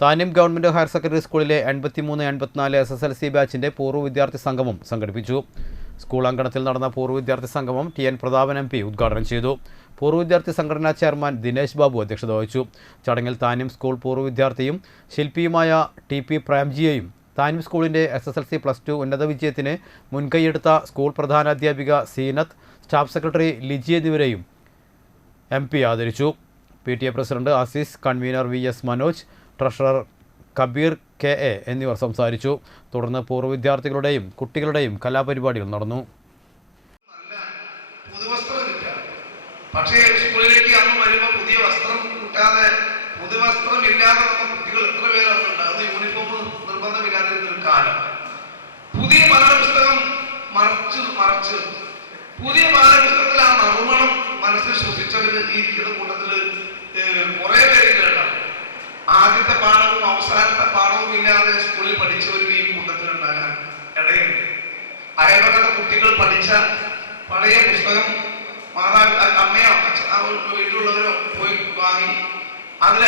Thanyam government higher secondary സ്കൂളിലെ എൺപത്തിമൂന്ന് എൺപത്തിനാല് എസ് എസ് എൽ സി ബാച്ചിന്റെ പൂർവ വിദ്യാർത്ഥി സംഗമം സംഘടിപ്പിച്ചു. സ്കൂൾ അങ്കണത്തിൽ നടന്ന പൂർവ വിദ്യാർത്ഥി സംഗമം T N Prathapan M P ഉദ്ഘാടനം ചെയ്തു. പൂർവ വിദ്യാർത്ഥി സംഘടനാ ചെയർമാൻ ദിനേശ് ബാബു അധ്യക്ഷത വഹിച്ചു. ചടങ്ങിൽ താനിം സ്കൂൾ പൂർവ വിദ്യാർത്ഥിയും ശില്പിയുമായ ടി പി പ്രേംജിയെയും താനിം സ്കൂളിന്റെ S S L C plus two ഉന്നത വിജയത്തിന് മുൻകൈയെടുത്ത സ്കൂൾ പ്രധാനാധ്യാപിക സീനത്ത് സ്റ്റാഫ് സെക്രട്ടറി ലിജി എന്നിവരെയും എം പി ആദരിച്ചു. P T A president Asis convener V S Manoj treasurer Kabeer K A എന്നിവർ സംസാരിച്ചു. തുടർന്ന് പൂർവ വിദ്യാർത്ഥികളുടെയും കുട്ടികളുടെയും കലാപരിപാടികൾ നടന്നു. പക്ഷേ സ്കൂളിലേക്ക് അന്ന് വരുമ്പോൾ പുതിയ വസ്ത്രം കിട്ടാതെ പുതുവസ്ത്രം ഇല്ലാതെ വന്ന കുട്ടികൾ എത്ര പേരാണ് അത് യൂണിഫോം നിർബന്ധമില്ലാതിരുന്ന കാലം. പുതിയ പാഠപുസ്തകം മറച്ച് മറച്ച് പുതിയ പാഠപുസ്തകത്തിൽ ആ നറുമണം മനസ്സിൽ ശ്രദ്ധിച്ചവര് ഇരിക്കുന്ന കൂട്ടത്തിൽ കുറെ പേരുണ്ടാവും കുട്ടികൾ പഠിച്ച പഴയ പുസ്തകം മാതാപിതാ അമ്മയോ വീട്ടിലുള്ളവരോ പോയി വാങ്ങി. അതിൽ